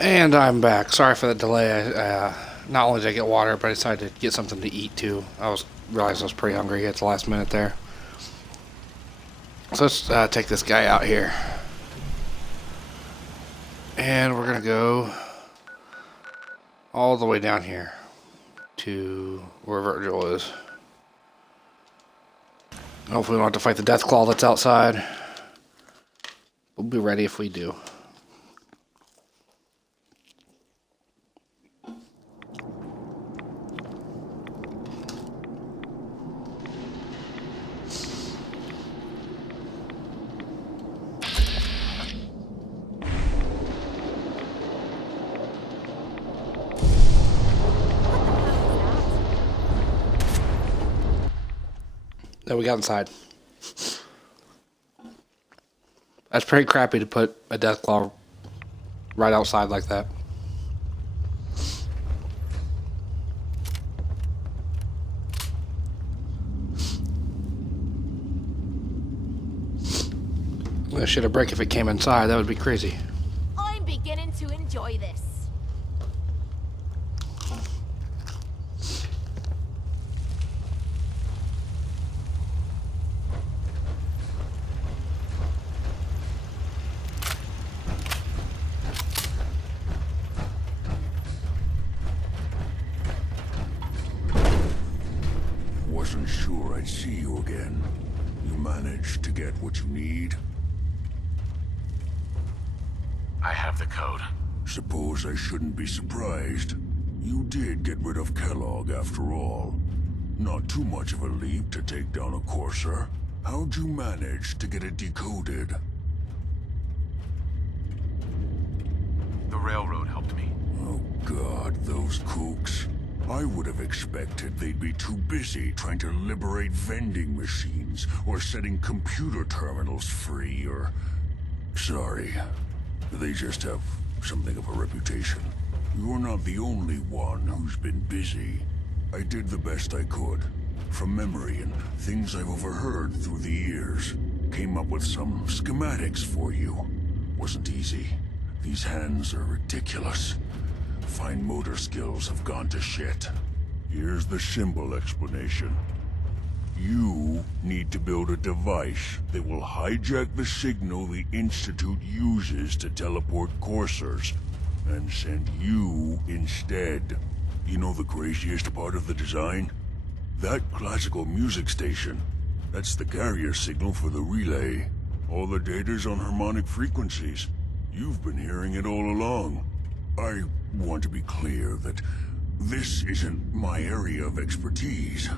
And I'm back. Sorry for the delay. Not only did I get water, but I decided to get something to eat too. Realized I was pretty hungry at the last minute there. So let's take this guy out here. And we're going to go all the way down here to where Virgil is. Hopefully we don't have to fight the death claw that's outside. We'll be ready if we do. That we got inside. That's pretty crappy to put a deathclaw right outside like that. I should have break if it came inside. That would be crazy. I'm beginning to enjoy this. Wasn't sure I'd see you again. You managed to get what you need? I have the code. Suppose I shouldn't be surprised. You did get rid of Kellogg after all. Not too much of a leap to take down a courser. How'd you manage to get it decoded? The railroad helped me. Oh God, those kooks. I would have expected they'd be too busy trying to liberate vending machines or setting computer terminals free or... Sorry. They just have something of a reputation. You're not the only one who's been busy. I did the best I could. From memory and things I've overheard through the years. Came up with some schematics for you. Wasn't easy. These hands are ridiculous. Fine motor skills have gone to shit. Here's the symbol explanation. You need to build a device that will hijack the signal the Institute uses to teleport coursers, and send you instead. You know the craziest part of the design? That classical music station. That's the carrier signal for the relay. All the data's on harmonic frequencies. You've been hearing it all along. I want to be clear that this isn't my area of expertise.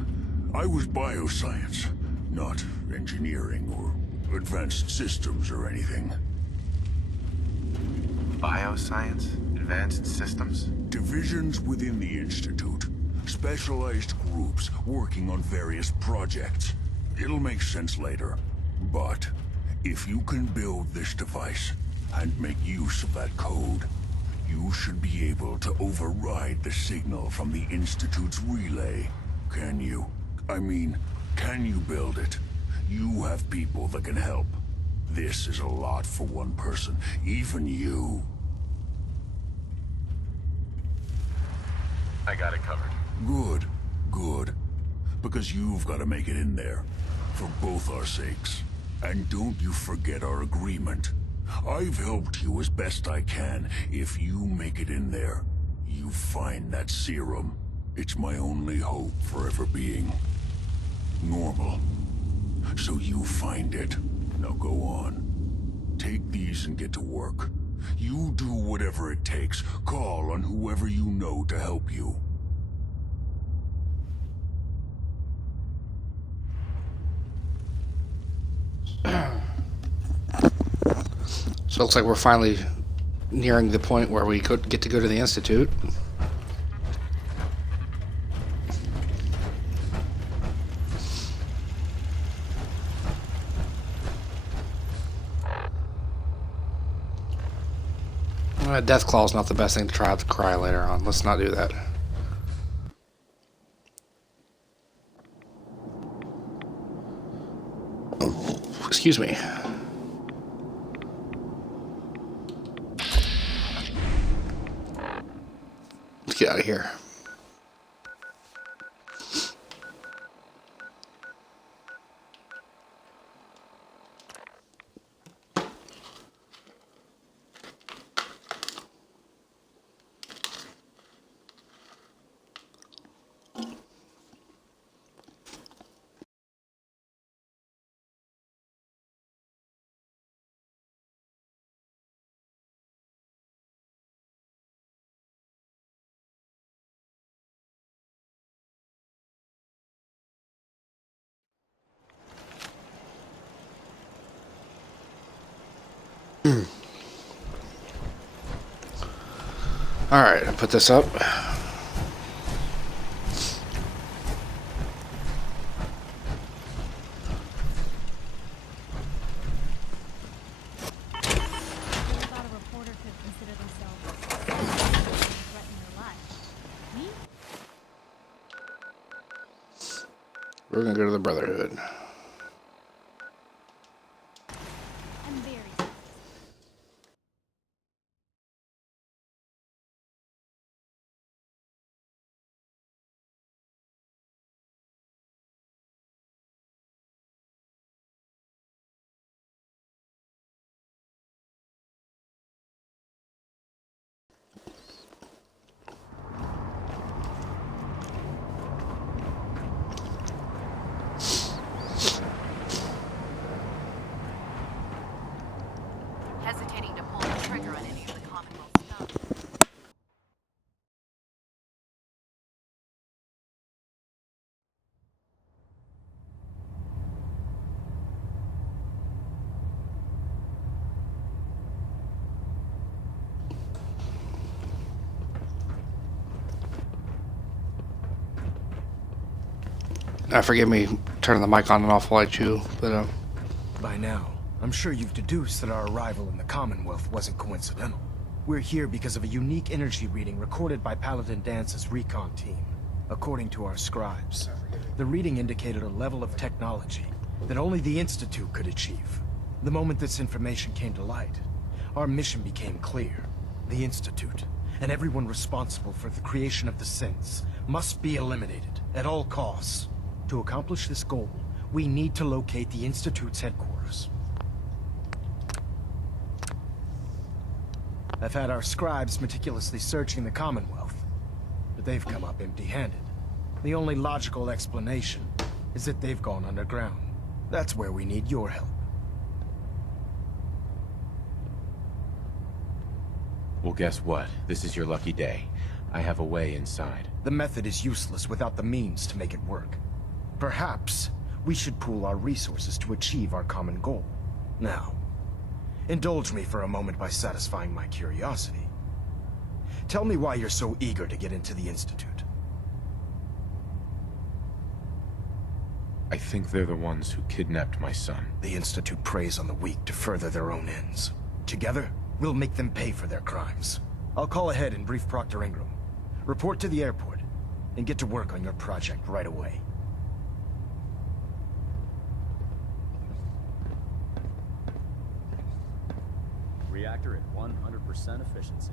I was bioscience, not engineering or advanced systems or anything. Bioscience? Advanced systems? Divisions within the Institute. Specialized groups working on various projects. It'll make sense later. But if you can build this device and make use of that code, you should be able to override the signal from the Institute's relay. Can you? I mean, can you build it? You have people that can help. This is a lot for one person, even you. I got it covered. Good, good. Because you've got to make it in there. For both our sakes. And don't you forget our agreement. I've helped you as best I can. If you make it in there, you find that serum. It's my only hope for ever being normal. So you find it. Now go on. Take these and get to work. You do whatever it takes. Call on whoever you know to help you. So it looks like we're finally nearing the point where we could get to go to the Institute. Deathclaw's not the best thing to try to cry later on. Let's not do that. Excuse me. get out of here. Alright, I'll put this up. Thought a reporter could consider themselves threaten their life. Me? We're gonna go to the Brotherhood. I'm very sorry. Hesitating to pull the trigger on any of the Commonwealth stuff. Forgive me turning the mic on and off while I chew, but By now, I'm sure you've deduced that our arrival in the Commonwealth wasn't coincidental. We're here because of a unique energy reading recorded by Paladin Dance's recon team. According to our scribes, the reading indicated a level of technology that only the Institute could achieve. The moment this information came to light, our mission became clear. The Institute, and everyone responsible for the creation of the synths, must be eliminated at all costs. To accomplish this goal, we need to locate the Institute's headquarters. I've had our scribes meticulously searching the Commonwealth, but they've come up empty-handed. The only logical explanation is that they've gone underground. That's where we need your help. Well, guess what? This is your lucky day. I have a way inside. The method is useless without the means to make it work. Perhaps we should pool our resources to achieve our common goal. Now, indulge me for a moment by satisfying my curiosity. Tell me why you're so eager to get into the Institute. I think they're the ones who kidnapped my son. The Institute preys on the weak to further their own ends. Together, we'll make them pay for their crimes. I'll call ahead and brief Proctor Ingram. Report to the airport, and get to work on your project right away. Reactor at 100% efficiency.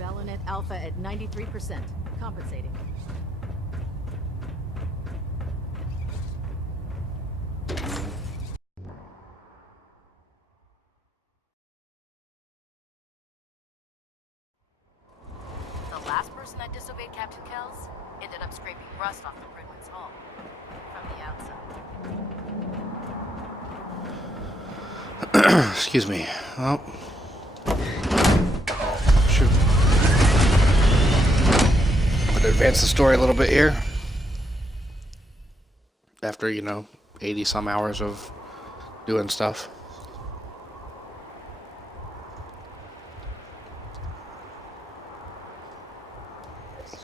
Balonet Alpha at 93%. Compensating. The last person that disobeyed Captain Kells ended up scraping rust off the Brigman's hull from the outside. excuse me. Oh. Shoot. I'm gonna advance the story a little bit here. After, 80 some hours of doing stuff. If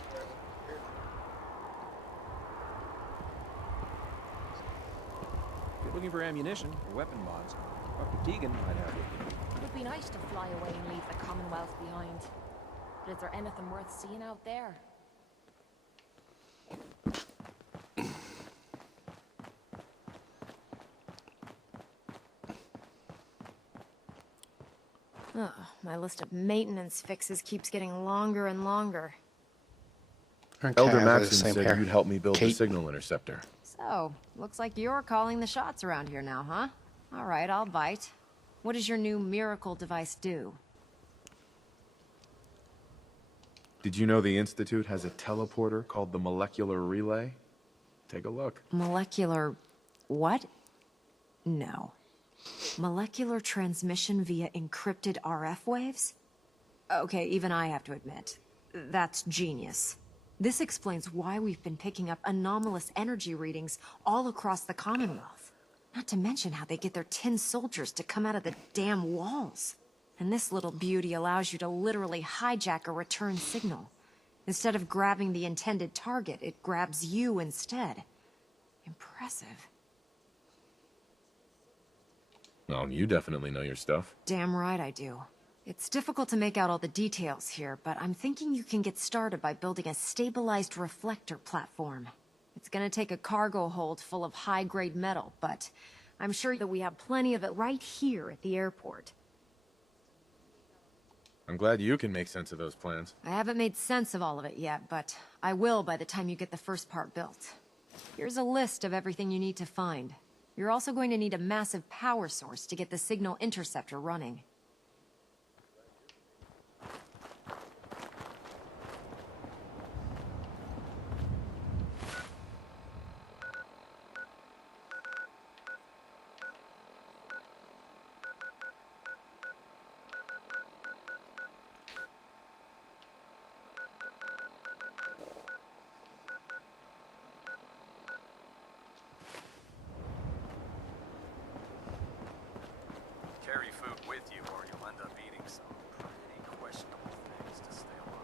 you're looking for ammunition or weapon mods, Dr. Deegan might have it. It would be nice to fly away and leave the Commonwealth behind. But is there anything worth seeing out there? Oh, my list of maintenance fixes keeps getting longer and longer. Okay, Elder I have the Maxson same said hair. you'd help me build the Kate. signal interceptor. So, looks like you're calling the shots around here now, huh? All right, I'll bite. What does your new miracle device do? Did you know the Institute has a teleporter called the Molecular Relay? Take a look. Molecular... what? No. Molecular transmission via encrypted RF waves? Okay, even I have to admit, that's genius. This explains why we've been picking up anomalous energy readings all across the Commonwealth. Not to mention how they get their tin soldiers to come out of the damn walls. And this little beauty allows you to literally hijack a return signal. Instead of grabbing the intended target, it grabs you instead. Impressive. Well, you definitely know your stuff. Damn right I do. It's difficult to make out all the details here, but I'm thinking you can get started by building a stabilized reflector platform. It's gonna take a cargo hold full of high-grade metal, but I'm sure that we have plenty of it right here at the airport. I'm glad you can make sense of those plans. I haven't made sense of all of it yet, but I will by the time you get the first part built. Here's a list of everything you need to find. You're also going to need a massive power source to get the signal interceptor running. Carry food with you or you'll end up eating some pretty questionable things to stay alive.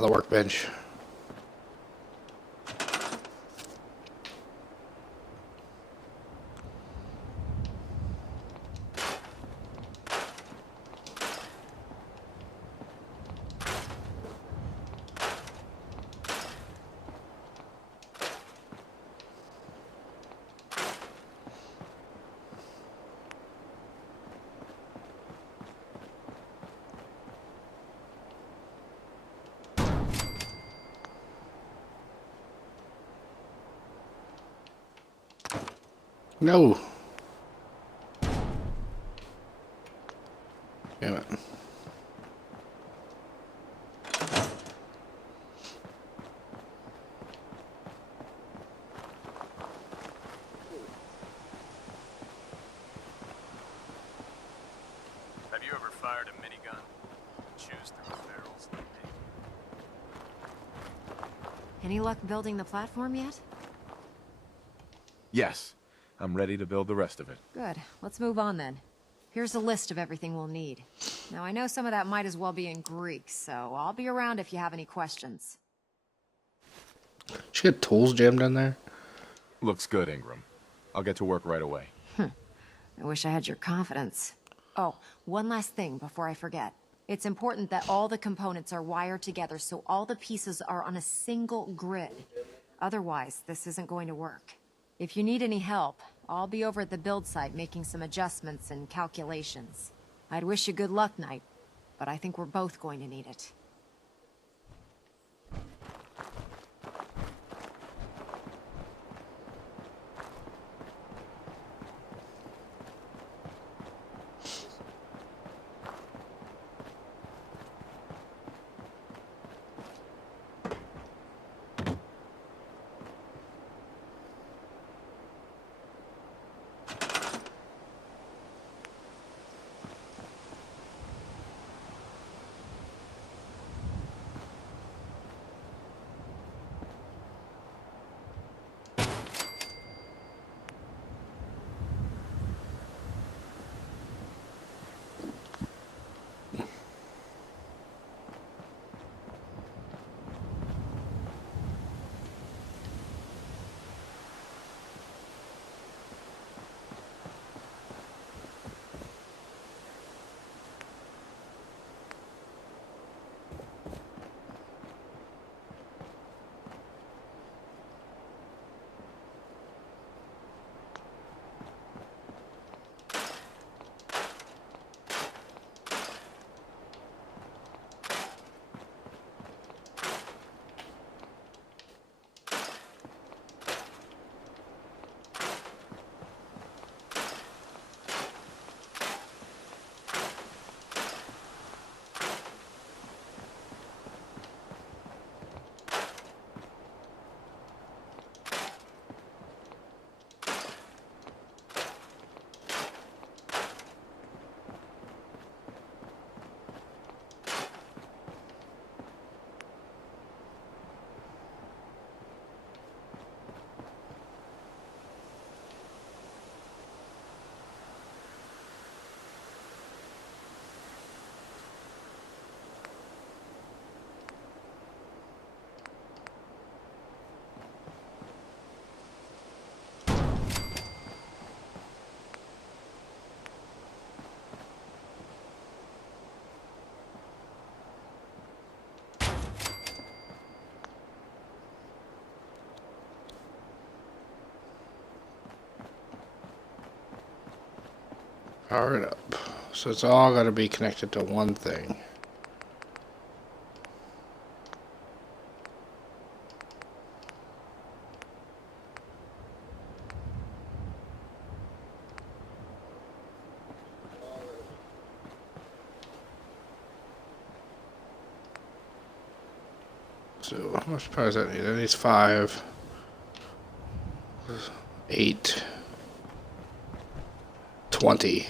The workbench. No. Damn it. Have you ever fired a minigun? Choose through barrels like me. Any luck building the platform yet? Yes, I'm ready to build the rest of it. Good. Let's move on then. Here's a list of everything we'll need. Now, I know some of that might as well be in Greek, so I'll be around if you have any questions. She got tools jammed in there. Looks good, Ingram. I'll get to work right away. I wish I had your confidence. Oh, one last thing before I forget. It's important that all the components are wired together so all the pieces are on a single grid. Otherwise, this isn't going to work. If you need any help, I'll be over at the build site making some adjustments and calculations. I'd wish you good luck, Knight, but I think we're both going to need it. Power it up. So it's all got to be connected to one thing. So how much power does that need? That needs 5, 8, 20.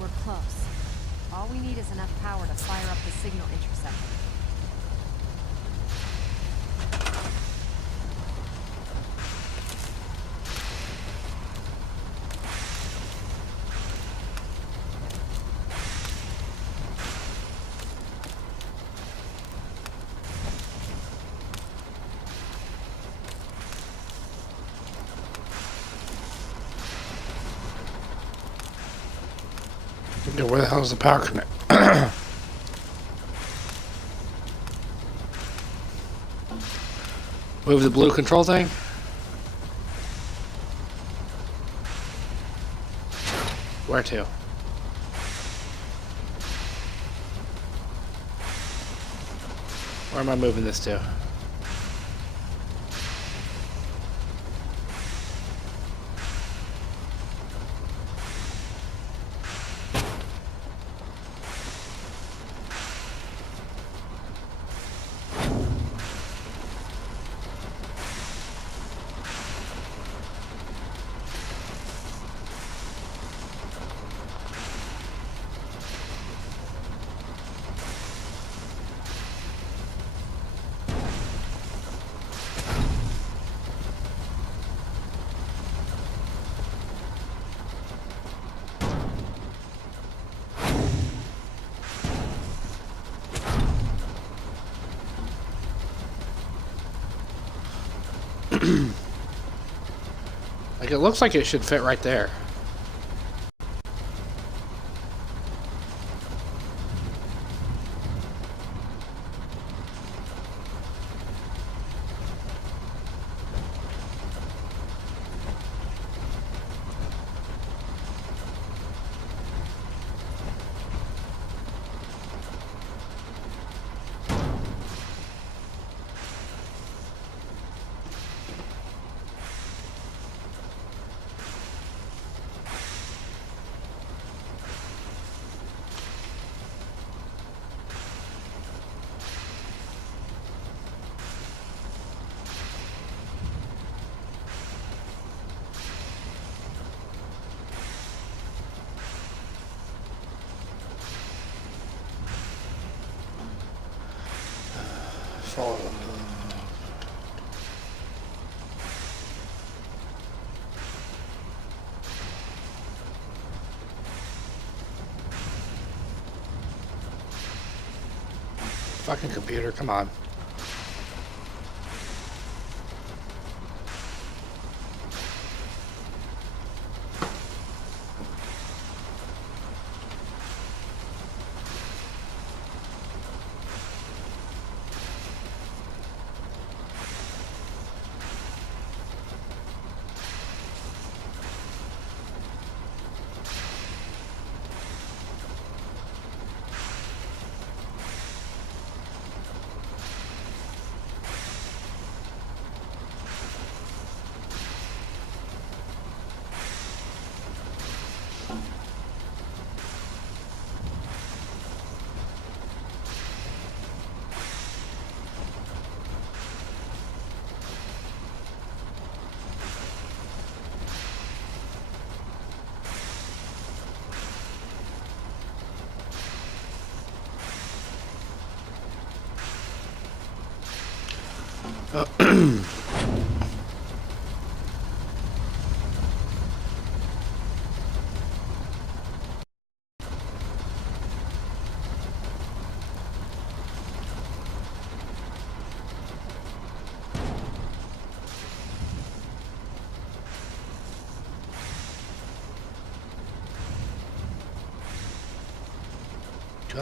We're close. All we need is enough power to fire up the signal interceptor. Yeah, where the hell is the power connect? Move the blue control thing? Where to? Where am I moving this to? Like, it looks like it should fit right there. Follow. Fucking computer, come on.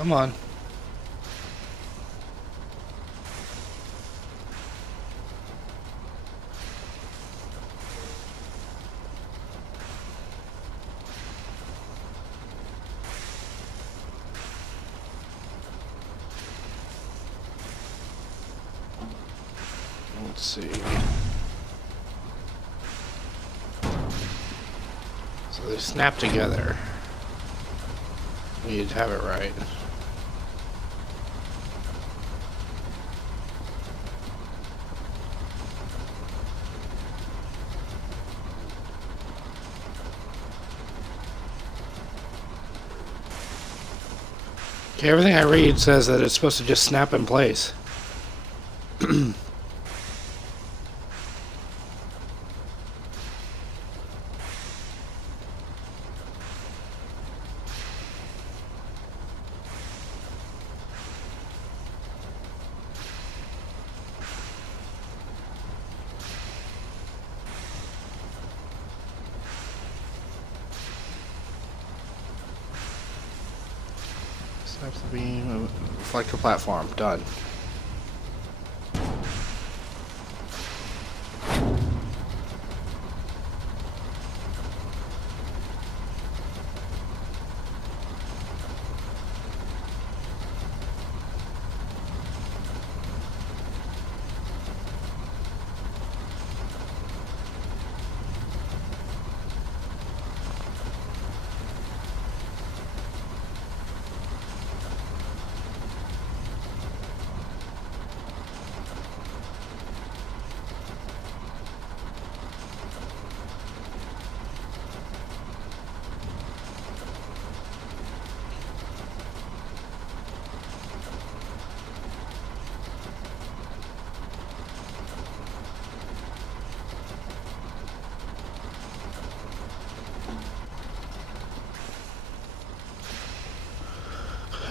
Come on. Let's see. So they snap together. You'd have it right. Okay, everything I read says that it's supposed to just snap in place. Snaps the beam, reflector platform, done.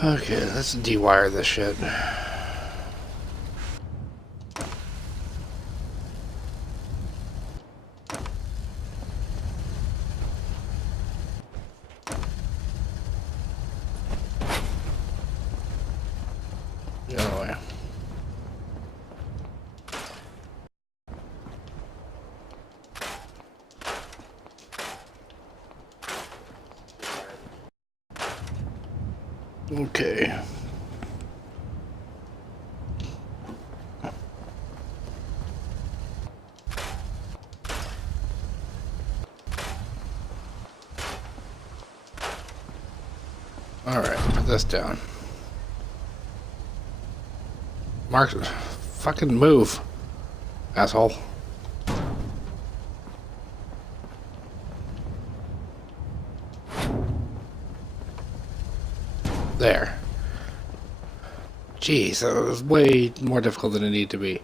Okay, let's dewire this shit. The other way. Okay. Alright, put this down. Mark, fucking move, asshole. There. Jeez, that was way more difficult than it needed to be.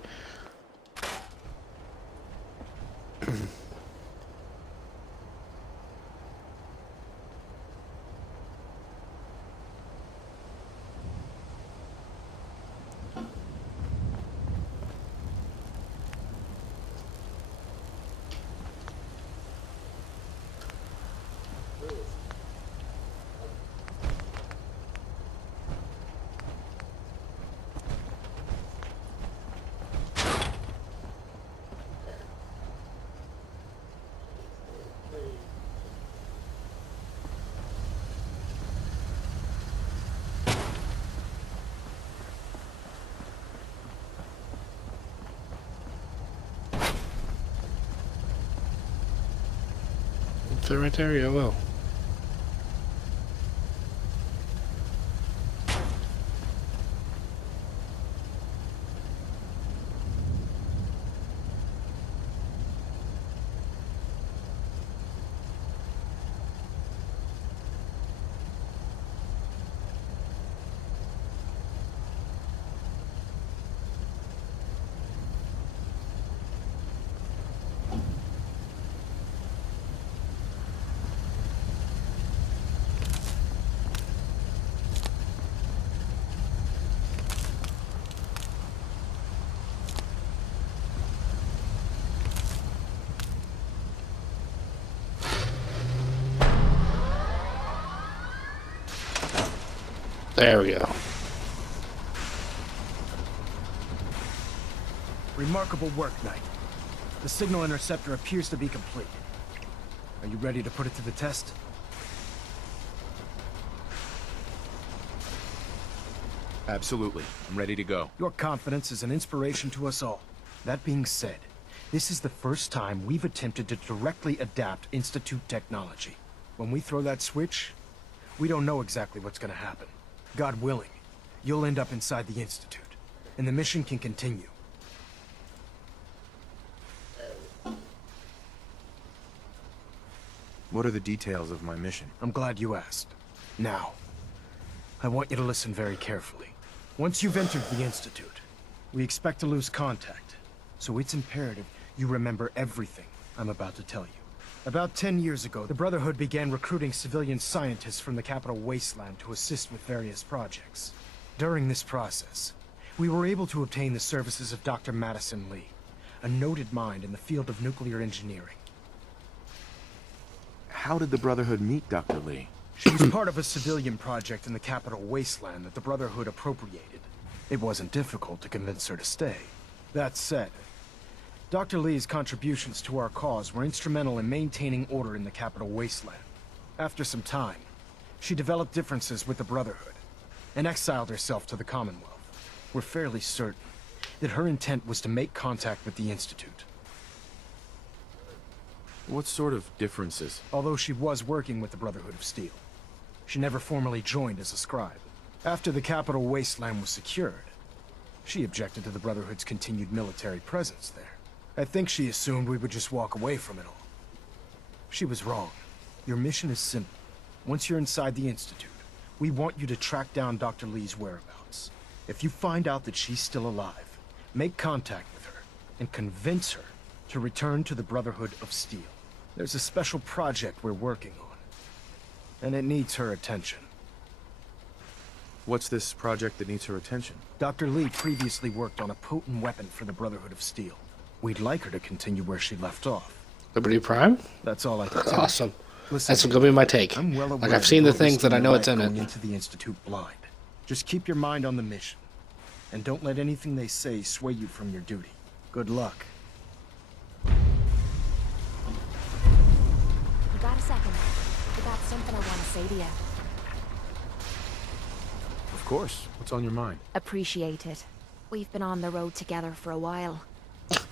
Fit right there? Yeah, well. There we go. Remarkable work, Knight. The signal interceptor appears to be complete. Are you ready to put it to the test? Absolutely. I'm ready to go. Your confidence is an inspiration to us all. That being said, this is the first time we've attempted to directly adapt Institute technology. When we throw that switch, we don't know exactly what's gonna happen. God willing, you'll end up inside the Institute, and the mission can continue. What are the details of my mission? I'm glad you asked. Now, I want you to listen very carefully. Once you've entered the Institute, we expect to lose contact, so it's imperative you remember everything I'm about to tell you. About 10 years ago, the Brotherhood began recruiting civilian scientists from the capital wasteland to assist with various projects. During this process, we were able to obtain the services of Dr. Madison Lee, a noted mind in the field of nuclear engineering. How did the Brotherhood meet Dr. Lee? She was part of a civilian project in the capital wasteland that the Brotherhood appropriated. It wasn't difficult to convince her to stay. That said, Dr. Lee's contributions to our cause were instrumental in maintaining order in the capital wasteland. After some time, she developed differences with the Brotherhood and exiled herself to the Commonwealth. We're fairly certain that her intent was to make contact with the Institute. What sort of differences? Although she was working with the Brotherhood of Steel, she never formally joined as a scribe. After the capital wasteland was secured, she objected to the Brotherhood's continued military presence there. I think she assumed we would just walk away from it all. She was wrong. Your mission is simple. Once you're inside the Institute, we want you to track down Dr. Lee's whereabouts. If you find out that she's still alive, make contact with her and convince her to return to the Brotherhood of Steel. There's a special project we're working on, and it needs her attention. What's this project that needs her attention? Dr. Lee previously worked on a potent weapon for the Brotherhood of Steel. We'd like her to continue where she left off. Liberty Prime? That's all I can That's tell you. awesome. Listen, That's gonna be my take. I'm well aware Like, I've seen the that you're things that I risking know your it's in life it. going into the Institute blind. Just keep your mind on the mission, and don't let anything they say sway you from your duty. Good luck. You got a second? I got something I want to say to you. Of course. What's on your mind? Appreciate it. We've been on the road together for a while,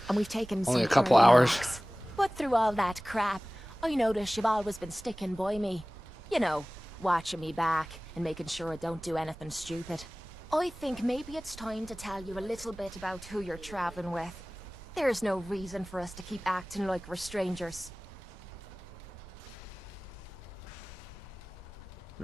and we've taken Only some a couple early hours. knocks. But through all that crap, I notice you've always been sticking by me. You know, watching me back and making sure I don't do anything stupid. I think maybe it's time to tell you a little bit about who you're traveling with. There's no reason for us to keep acting like we're strangers.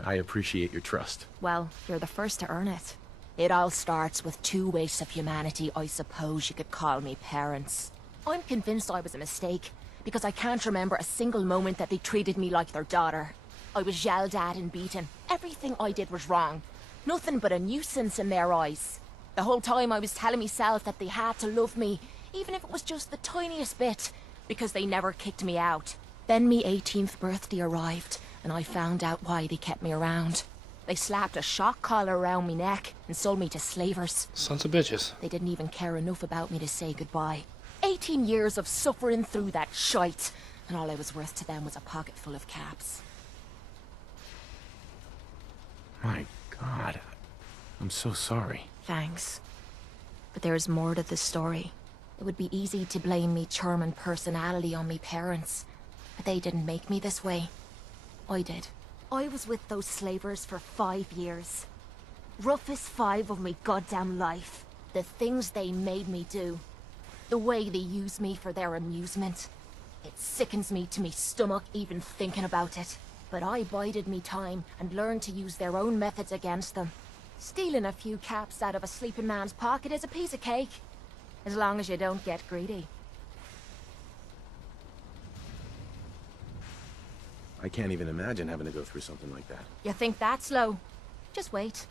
I appreciate your trust. Well, you're the first to earn it. It all starts with two wastes of humanity I suppose you could call me parents. I'm convinced I was a mistake, because I can't remember a single moment that they treated me like their daughter. I was yelled at and beaten. Everything I did was wrong. Nothing but a nuisance in their eyes. The whole time I was telling myself that they had to love me, even if it was just the tiniest bit, because they never kicked me out. Then me 18th birthday arrived, and I found out why they kept me around. They slapped a shock collar around me neck and sold me to slavers. Sons of bitches. They didn't even care enough about me to say goodbye. 18 years of suffering through that shite, and all I was worth to them was a pocket full of caps. My God. I'm so sorry. Thanks. But there's more to the story. It would be easy to blame me charming personality on me parents. They didn't make me this way. I did. I was with those slavers for 5 years. Roughest 5 of my goddamn life. The things they made me do. The way they use me for their amusement. It sickens me to me stomach even thinking about it. But I bided me time and learned to use their own methods against them. Stealing a few caps out of a sleeping man's pocket is a piece of cake. As long as you don't get greedy. I can't even imagine having to go through something like that. You think that's low? Just wait.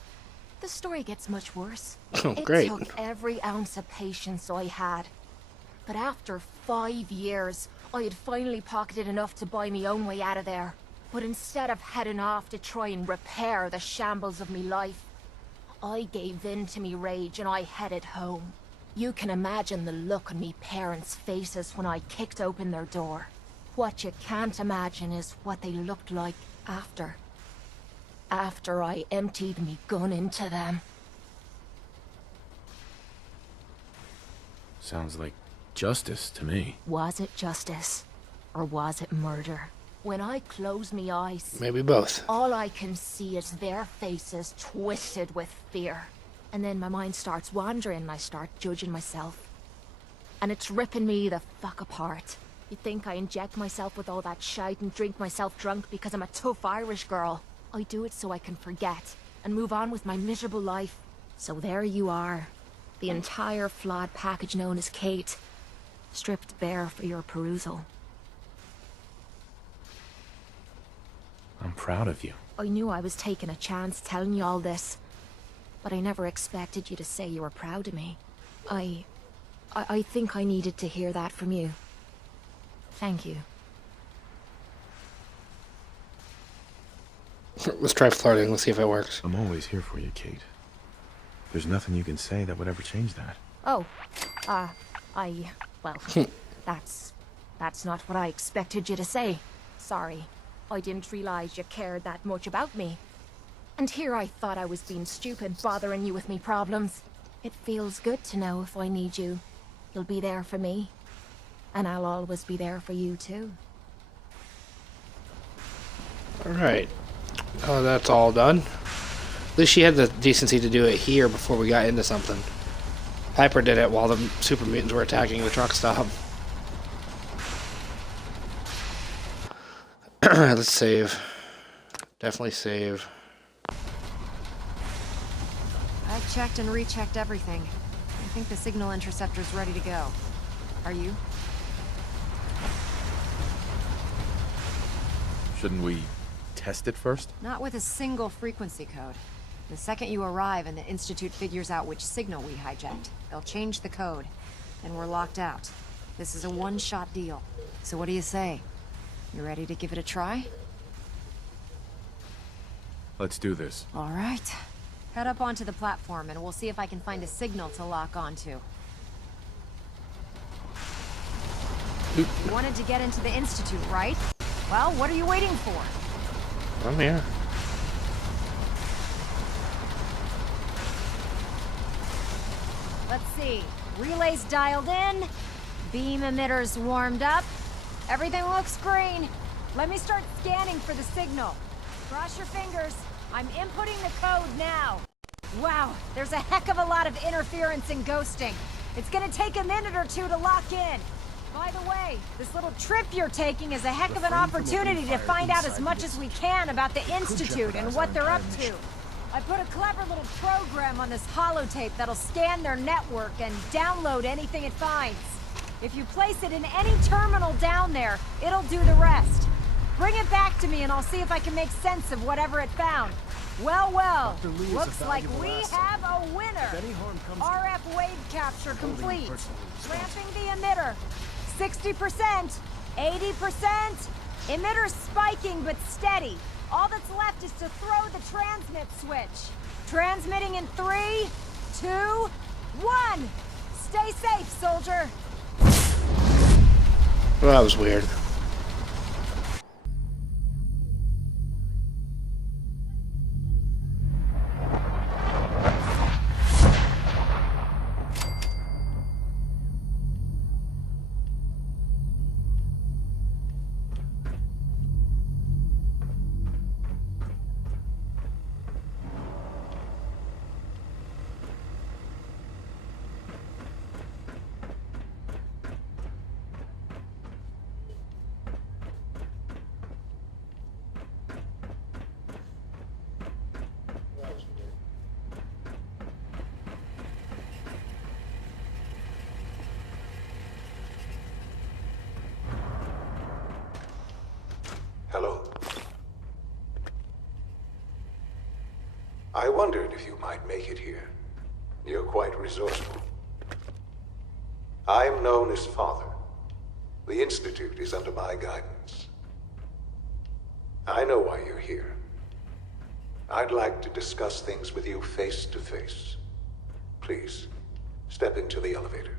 The story gets much worse. Oh, great. It took every ounce of patience I had. But after 5 years, I had finally pocketed enough to buy me own way out of there. But instead of heading off to try and repair the shambles of me life, I gave in to me rage and I headed home. You can imagine the look on me parents' faces when I kicked open their door. What you can't imagine is what they looked like after. After I emptied me gun into them. Sounds like justice to me. Was it justice? Or was it murder? When I close me eyes, Maybe both. all I can see is their faces twisted with fear. And then my mind starts wandering and I start judging myself. And it's ripping me the fuck apart. You think I inject myself with all that shite and drink myself drunk because I'm a tough Irish girl. I do it so I can forget and move on with my miserable life. So there you are. The entire flawed package known as Kate. Stripped bare for your perusal. I'm proud of you. I knew I was taking a chance telling you all this. But I never expected you to say you were proud of me. I think I needed to hear that from you. Thank you. Let's try flirting. Let's see if it works. I'm always here for you, Kate. There's nothing you can say that would ever change that. Oh, well, that's not what I expected you to say. Sorry. I didn't realize you cared that much about me. And here I thought I was being stupid, bothering you with me problems. It feels good to know if I need you, you'll be there for me. And I'll always be there for you, too. Alright. Oh, that's all done. At least she had the decency to do it here before we got into something. Piper did it while the super mutants were attacking the truck stop. Let's save. Definitely save. I've checked and rechecked everything. I think the signal interceptor's ready to go. Are you? Shouldn't we test it first? Not with a single frequency code. The second you arrive and the Institute figures out which signal we hijacked, they'll change the code. Then we're locked out. This is a one-shot deal. So what do you say? You ready to give it a try? Let's do this. All right. Head up onto the platform and we'll see if I can find a signal to lock onto. You wanted to get into the Institute, right? Well, what are you waiting for? I'm here. Let's see. Relays dialed in. Beam emitters warmed up. Everything looks green. Let me start scanning for the signal. Cross your fingers. I'm inputting the code now. Wow, there's a heck of a lot of interference and ghosting. It's gonna take a minute or two to lock in. By the way, this little trip you're taking is a heck of an opportunity to find out as much as we can about the Institute and what they're up to. I put a clever little program on this holotape that'll scan their network and download anything it finds. If you place it in any terminal down there, it'll do the rest. Bring it back to me and I'll see if I can make sense of whatever it found. Well, well, looks like we have a winner. RF wave capture complete. Ramping the emitter. 60%, 80%. Emitter spiking but steady. All that's left is to throw the transmit switch. Transmitting in 3, 2, 1. Stay safe, soldier. Well, that was weird. I wondered if you might make it here. You're quite resourceful. I'm known as Father. The Institute is under my guidance. I know why you're here. I'd like to discuss things with you face to face. Please, step into the elevator.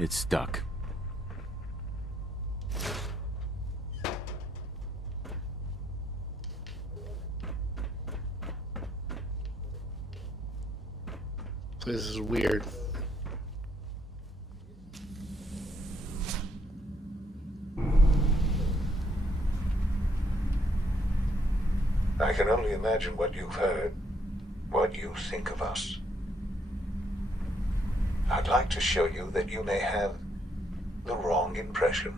It's stuck. This is weird. I can only imagine what you've heard, what you think of us. I'd like to show you that you may have the wrong impression.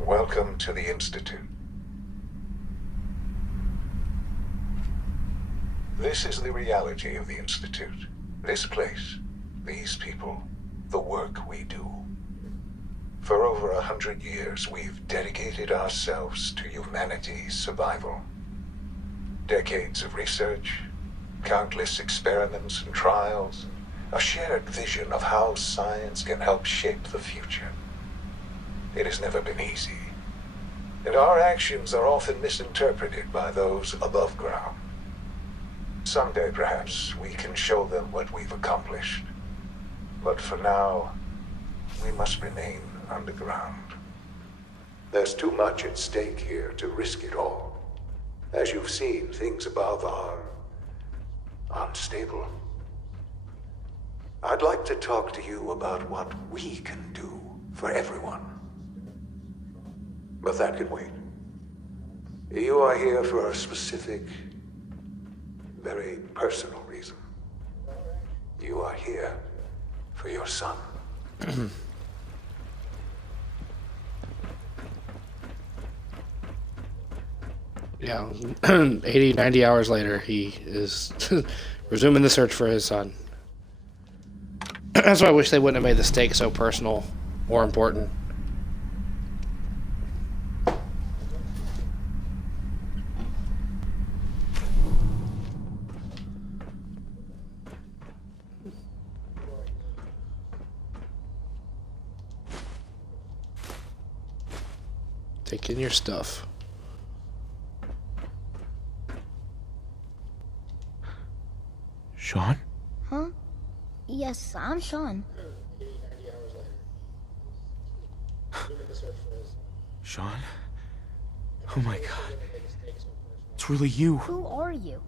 Welcome to the Institute. This is the reality of the Institute. This place, these people, the work we do. For over 100 years, we've dedicated ourselves to humanity's survival. Decades of research, countless experiments and trials, a shared vision of how science can help shape the future. It has never been easy, and our actions are often misinterpreted by those above ground. Someday, perhaps, we can show them what we've accomplished. But for now, we must remain underground. There's too much at stake here to risk it all. As you've seen, things above are unstable. I'd like to talk to you about what we can do for everyone. But that can wait. You are here for a specific, very personal reason. You are here for your son. Yeah, 80, 90 hours later, he is resuming the search for his son. That's why I wish they wouldn't have made the stake so personal or important. Take in your stuff. Sean? Huh? Yes, I'm Sean. Sean? Oh my god. It's really you. Who are you?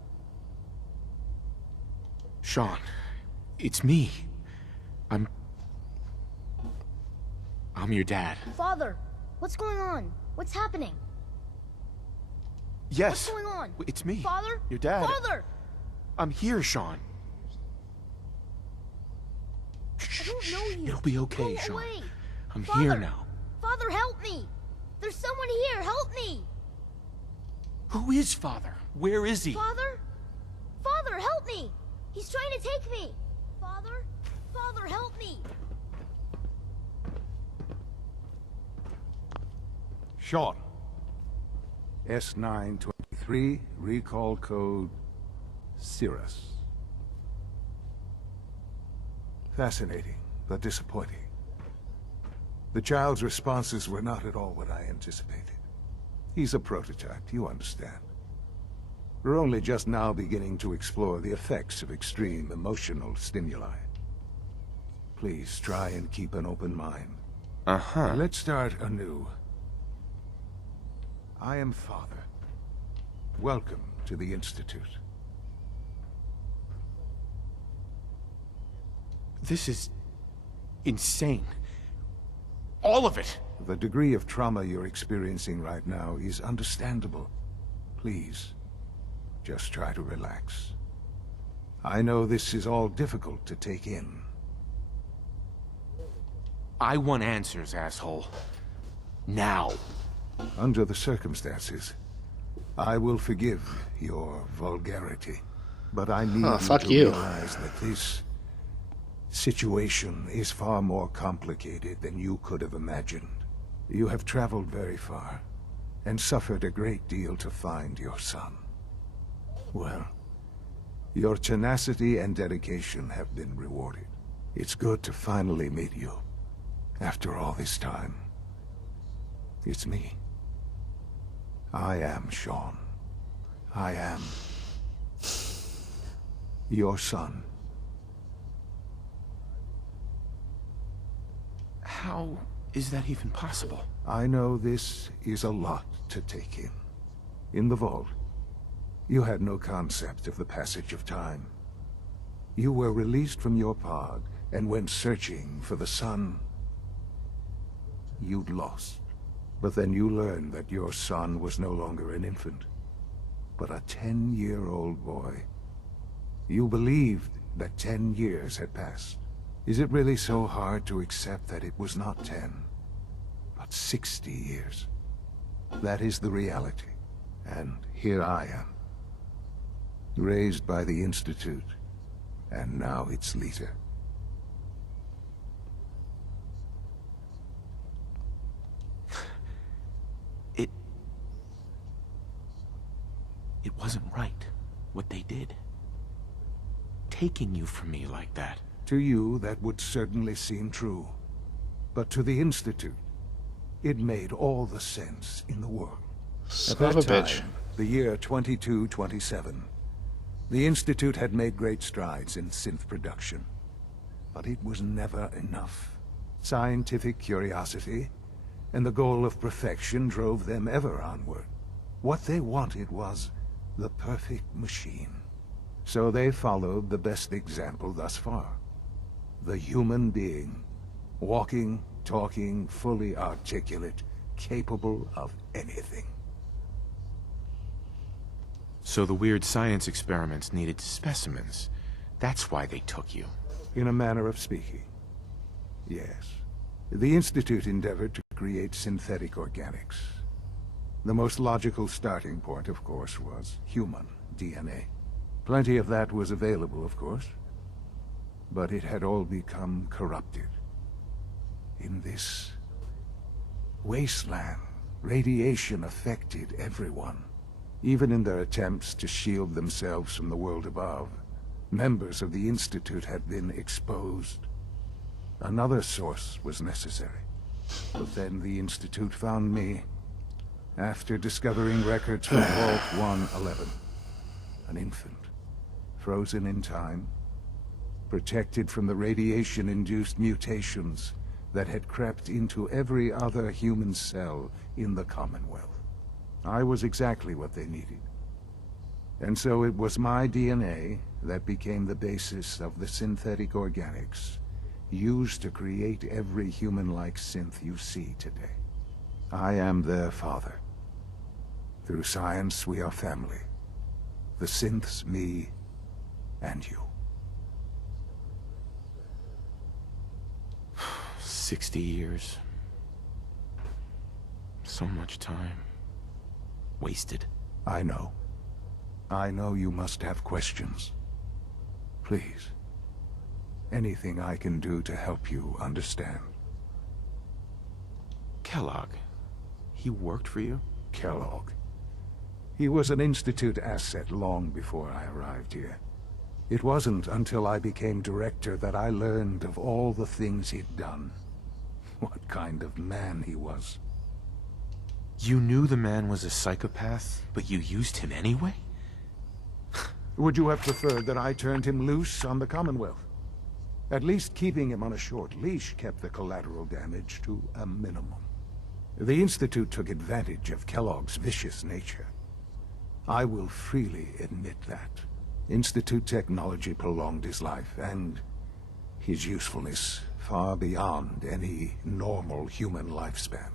Sean. It's me. I'm your dad. Father, what's going on? What's happening? Yes. What's going on? It's me. Father? Your dad. Father! I'm here, Sean. I don't know you. It'll be okay, Go Sean. away. I'm Father! here now. Father, help me! There's someone here, help me! Who is Father? Where is he? Father? Father, help me! He's trying to take me! Father? Father, help me! Sean. S923, recall code Cirrus. Fascinating, but disappointing. The child's responses were not at all what I anticipated. He's a prototype, you understand. We're only just now beginning to explore the effects of extreme emotional stimuli. Please try and keep an open mind. Uh-huh. Let's start anew. I am Father. Welcome to the Institute. This is insane. All of it. The degree of trauma you're experiencing right now is understandable. Please, just try to relax. I know this is all difficult to take in. I want answers, asshole. Now. Under the circumstances, I will forgive your vulgarity. But I need you fuck to you. realize that this situation is far more complicated than you could have imagined. You have traveled very far, and suffered a great deal to find your son. Well, your tenacity and dedication have been rewarded. It's good to finally meet you, after all this time. It's me. I am Sean. I am your son. How is that even possible? I know this is a lot to take in. In the vault, you had no concept of the passage of time. You were released from your pod and went searching for the son you'd lost. But then you learned that your son was no longer an infant, but a 10-year-old boy. You believed that 10 years had passed. Is it really so hard to accept that it was not 10, but 60 years? That is the reality. And here I am, raised by the Institute, and now its leader. It wasn't right, what they did. Taking you from me like that. To you, that would certainly seem true. But to the Institute, it made all the sense in the world. Son At that of a time, bitch. the year 2227, the Institute had made great strides in synth production. But it was never enough. Scientific curiosity and the goal of perfection drove them ever onward. What they wanted was the perfect machine. So they followed the best example thus far. The human being. Walking, talking, fully articulate, capable of anything. So the weird science experiments needed specimens. That's why they took you. In a manner of speaking. Yes. The Institute endeavored to create synthetic organics. The most logical starting point, of course, was human DNA. Plenty of that was available, of course. But it had all become corrupted. In this wasteland, radiation affected everyone. Even in their attempts to shield themselves from the world above, members of the Institute had been exposed. Another source was necessary. But then the Institute found me, after discovering records from Vault 111. An infant, frozen in time, protected from the radiation-induced mutations that had crept into every other human cell in the Commonwealth. I was exactly what they needed. And so it was my DNA that became the basis of the synthetic organics used to create every human-like synth you see today. I am their father. Through science, we are family. The synths, me, and you. 60 years. So much time. Wasted. I know. I know you must have questions. Please. Anything I can do to help you understand. Kellogg. He worked for you? Kellogg. He was an Institute asset long before I arrived here. It wasn't until I became director that I learned of all the things he'd done. What kind of man he was. You knew the man was a psychopath, but you used him anyway? Would you have preferred that I turned him loose on the Commonwealth? At least keeping him on a short leash kept the collateral damage to a minimum. The Institute took advantage of Kellogg's vicious nature. I will freely admit that. Institute technology prolonged his life, and his usefulness far beyond any normal human lifespan.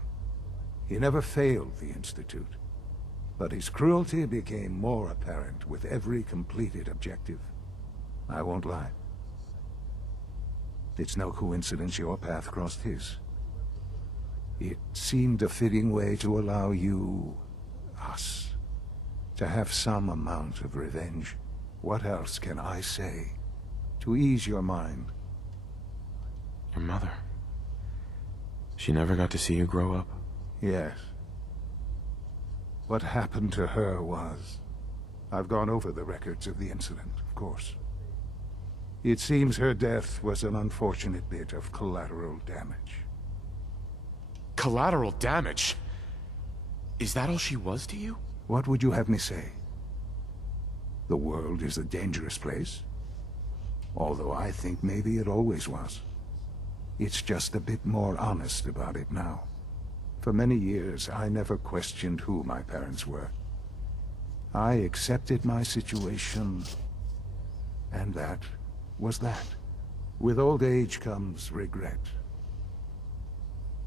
He never failed the Institute, but his cruelty became more apparent with every completed objective. I won't lie. It's no coincidence your path crossed his. It seemed a fitting way to allow you, us, to have some amount of revenge. What else can I say to ease your mind? Your mother. She never got to see you grow up? Yes. What happened to her was... I've gone over the records of the incident, of course. It seems her death was an unfortunate bit of collateral damage. Collateral damage? Is that all she was to you? What would you have me say? The world is a dangerous place? Although I think maybe it always was. It's just a bit more honest about it now. For many years, I never questioned who my parents were. I accepted my situation, and that was that. With old age comes regret.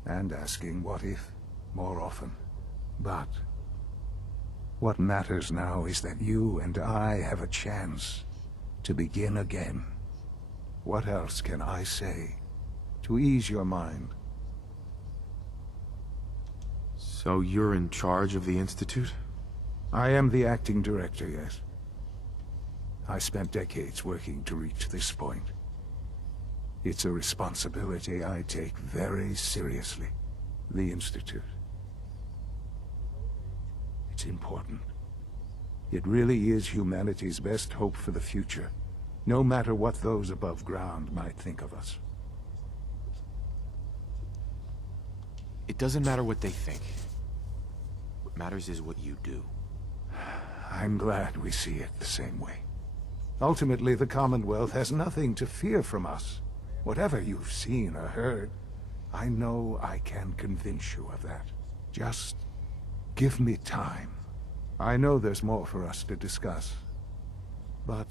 And asking what if more often. But what matters now is that you and I have a chance to begin again. What else can I say to ease your mind? So you're in charge of the Institute? I am the acting director, yes. I spent decades working to reach this point. It's a responsibility I take very seriously. The Institute. It's important. It really is humanity's best hope for the future, no matter what those above ground might think of us. It doesn't matter what they think. What matters is what you do. I'm glad we see it the same way. Ultimately, the Commonwealth has nothing to fear from us. Whatever you've seen or heard, I know I can convince you of that. Just give me time. I know there's more for us to discuss. But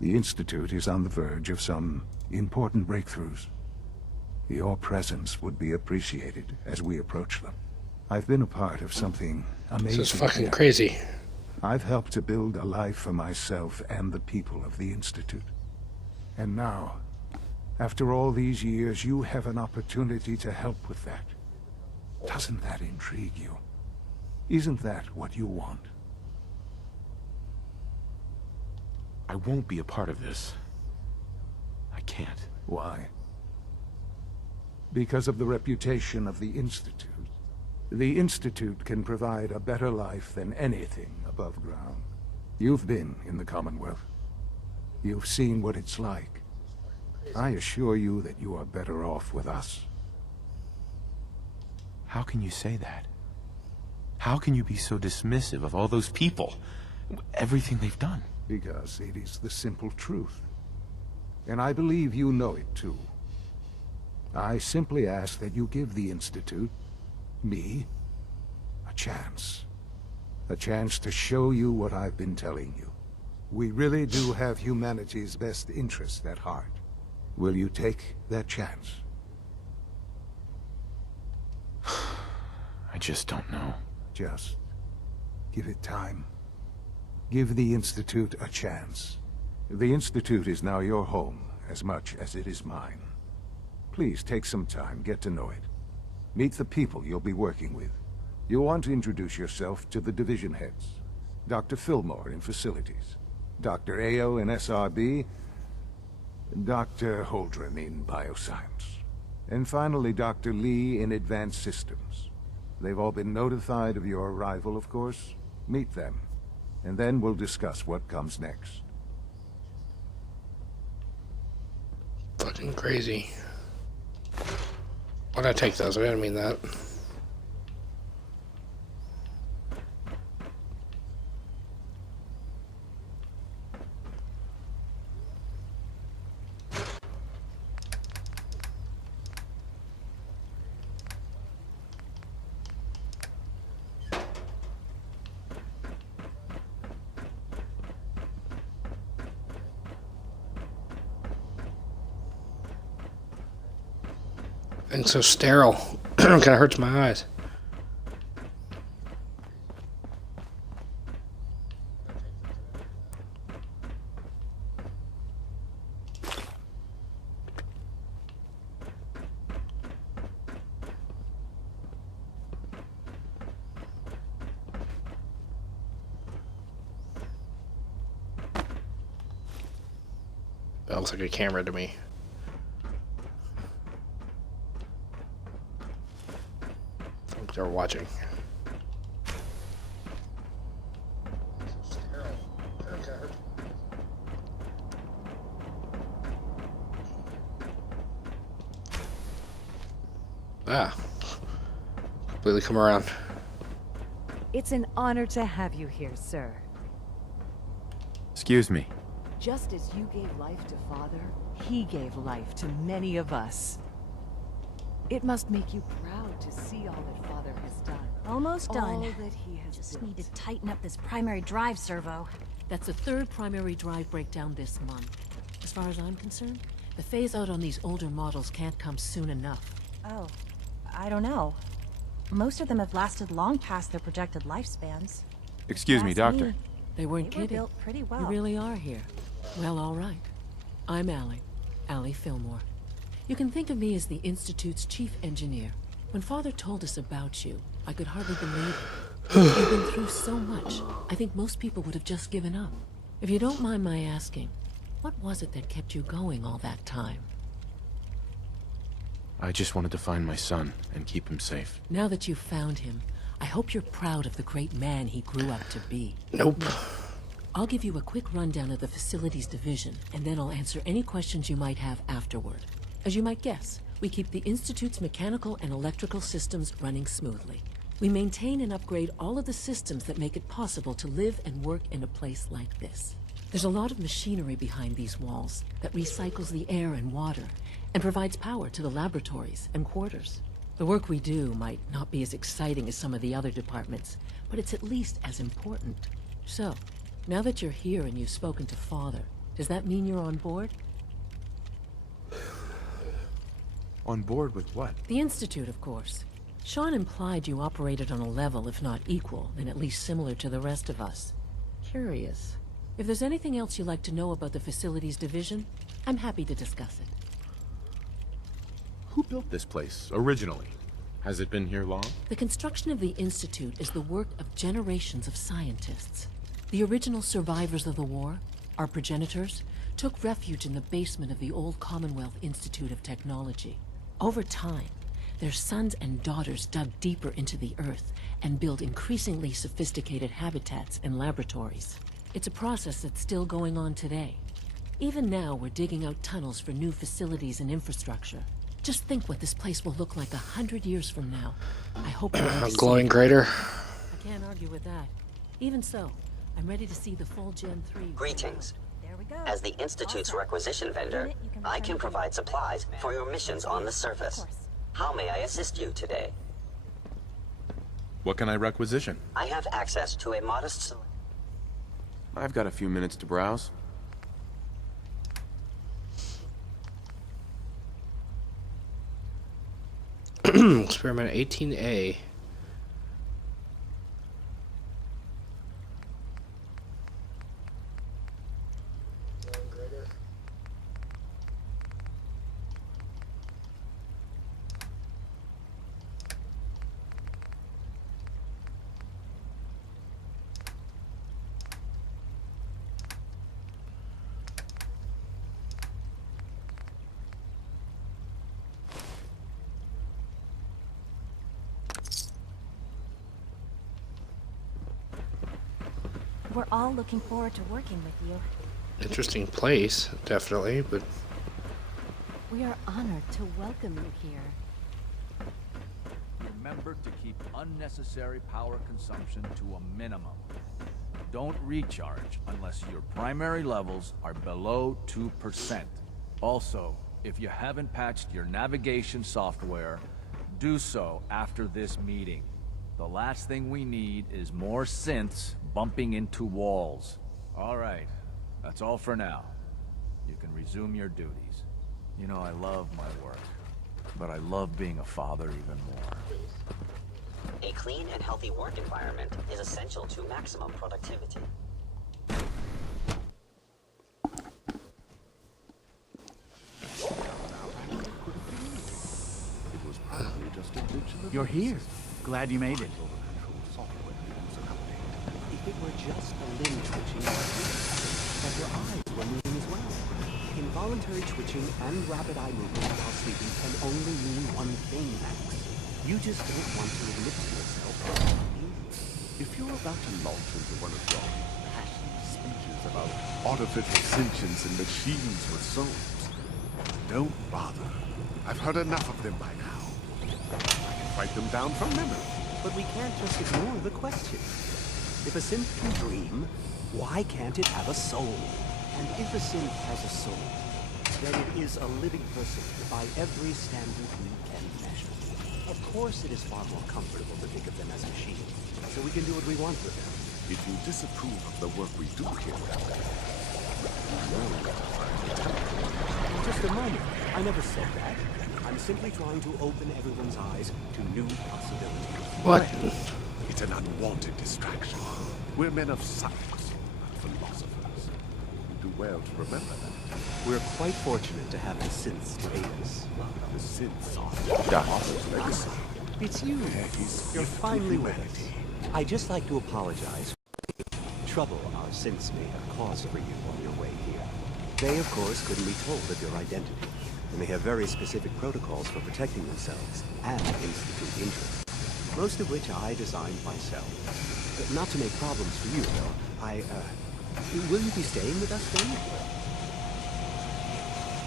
the Institute is on the verge of some important breakthroughs. Your presence would be appreciated as we approach them. I've been a part of something amazing. This is fucking crazy. I've helped to build a life for myself and the people of the Institute. And now, after all these years, you have an opportunity to help with that. Doesn't that intrigue you? Isn't that what you want? I won't be a part of this. I can't. Why? Because of the reputation of the Institute. The Institute can provide a better life than anything above ground. You've been in the Commonwealth. You've seen what it's like. I assure you that you are better off with us. How can you say that? How can you be so dismissive of all those people? Everything they've done? Because it is the simple truth. And I believe you know it too. I simply ask that you give the Institute, me, a chance. A chance to show you what I've been telling you. We really do have humanity's best interest at heart. Will you take that chance? I just don't know. Just give it time. Give the Institute a chance. The Institute is now your home as much as it is mine. Please take some time, get to know it. Meet the people you'll be working with. You'll want to introduce yourself to the division heads. Dr. Fillmore in Facilities, Dr. Ayo in SRB, Dr. Holdren in Bioscience, and finally Dr. Lee in Advanced Systems. They've all been notified of your arrival, of course. Meet them, and then we'll discuss what comes next. Fucking crazy. Why'd I take those? I didn't mean that. Thing's so sterile. Kind of hurts my eyes. That looks like a camera to me. I think they're watching. Ah. Completely come around. It's an honor to have you here, sir. Excuse me. Just as you gave life to Father, he gave life to many of us. It must make you proud to see all that Father has done. Almost done. All that he has Just built. need to tighten up this primary drive servo. That's the third primary drive breakdown this month. As far as I'm concerned, the phase out on these older models can't come soon enough. Oh, I don't know. Most of them have lasted long past their projected lifespans. Excuse me, Ask Doctor. me. They weren't They were kidding. built pretty well. You really are here. Well, all right. I'm Allie Fillmore. You can think of me as the Institute's chief engineer. When Father told us about you, I could hardly believe it. You've been through so much. I think most people would have just given up. If you don't mind my asking, what was it that kept you going all that time? I just wanted to find my son and keep him safe. Now that you've found him, I hope you're proud of the great man he grew up to be. Nope. I'll give you a quick rundown of the facilities division, and then I'll answer any questions you might have afterward. As you might guess, we keep the Institute's mechanical and electrical systems running smoothly. We maintain and upgrade all of the systems that make it possible to live and work in a place like this. There's a lot of machinery behind these walls that recycles the air and water and provides power to the laboratories and quarters. The work we do might not be as exciting as some of the other departments, but it's at least as important. So, now that you're here and you've spoken to Father, does that mean you're on board? On board with what? The Institute, of course. Sean implied you operated on a level, if not equal, then at least similar to the rest of us. Curious. If there's anything else you'd like to know about the Facilities Division, I'm happy to discuss it. Who built this place, originally? Has it been here long? The construction of the Institute is the work of generations of scientists. The original survivors of the war, our progenitors, took refuge in the basement of the old Commonwealth Institute of Technology. Over time, their sons and daughters dug deeper into the earth and built increasingly sophisticated habitats and laboratories. It's a process that's still going on today. Even now, we're digging out tunnels for new facilities and infrastructure. Just think what this place will look like 100 years from now. I hope you're A glowing crater. I can't argue with that. Even so, I'm ready to see the full Gen 3. Greetings. There we go. As the Institute's requisition vendor, I can provide supplies for your missions on the surface. How may I assist you today? What can I requisition? I have access to a modest... I've got a few minutes to browse. Experiment 18A. We're all looking forward to working with you. Interesting place, definitely, but We are honored to welcome you here. Remember to keep unnecessary power consumption to a minimum. Don't recharge unless your primary levels are below 2%. Also, if you haven't patched your navigation software, do so after this meeting. The last thing we need is more synths bumping into walls. All right, that's all for now. You can resume your duties. You know, I love my work, but I love being a father even more. A clean and healthy work environment is essential to maximum productivity. You're here. Glad you made it. If it were just a limb twitching, but your eyes were moving as well. involuntary twitching and rapid eye movement while sleeping can only mean one thing, Max. You just don't want to admit to yourself. If you're about to launch into one of your passionate speeches about artificial sentience and machines with souls, don't bother. I've heard enough of them by now. I can write them down from memory. But we can't just ignore the question. If a synth can dream, why can't it have a soul? And if a synth has a soul, then it is a living person by every standard we can measure. Of course it is far more comfortable to think of them as machines, so we can do what we want with them. If you disapprove of the work we do here, you know that Just a moment. I never said that. I'm simply trying to open everyone's eyes to new possibilities. What? It's an unwanted distraction. We're men of science, not philosophers. You do well to remember that. We're quite fortunate to have the synths to aid us. The synths are Father's legacy. It's you. You're finally with us. I'd just like to apologize for the trouble our synths may have caused for you on your way here. They, of course, couldn't be told of your identity, and they have very specific protocols for protecting themselves and Institute interests, most of which I designed myself. Not to make problems for you, though. Will you be staying with us then?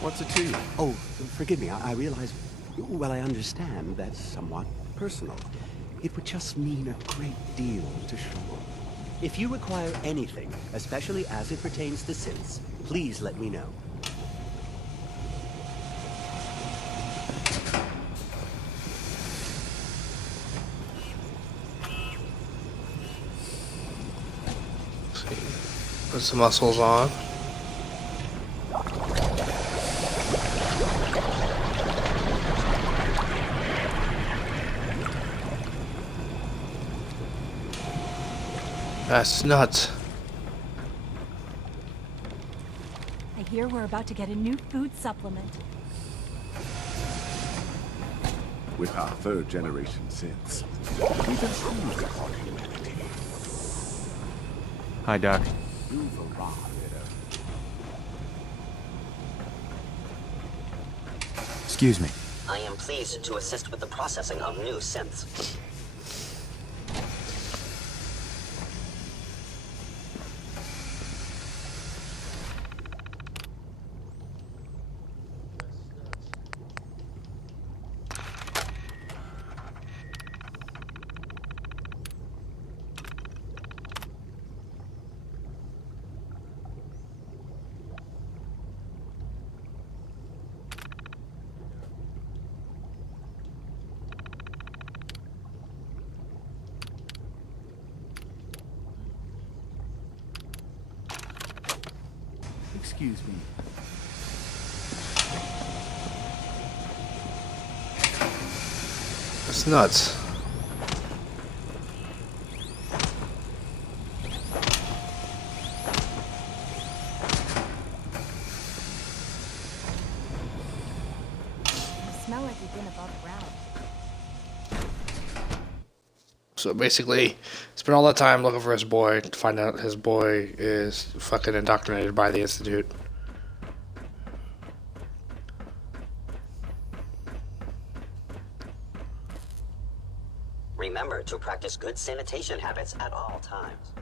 What's it to you? Oh, forgive me, I realize... Well, I understand that's somewhat personal. It would just mean a great deal to Shaw. If you require anything, especially as it pertains to synths, please let me know. Put some muscles on. That's nuts. I hear we're about to get a new food supplement. With our third generation synths, we've improved upon humanity. Hi, Doc. You've arrived at Excuse me. I am pleased to assist with the processing of new synths. Excuse me. That's nuts. You smell like you've been above ground. So basically, spent all that time looking for his boy to find out his boy is fucking indoctrinated by the Institute. Remember to practice good sanitation habits at all times.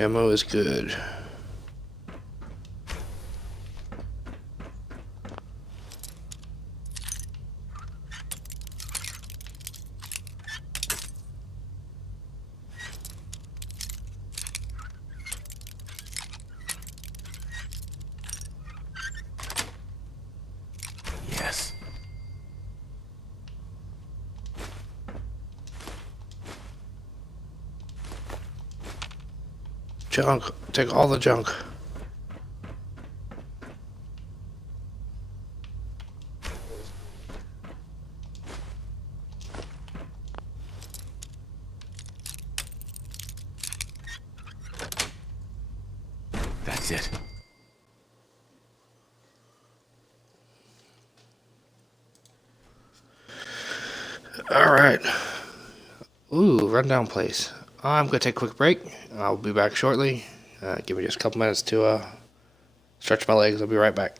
Ammo is good. Yes. junk. Take all the junk. That's it. Alright. Ooh, rundown place. I'm going to take a quick break. I'll be back shortly. Give me just a couple minutes to stretch my legs. I'll be right back.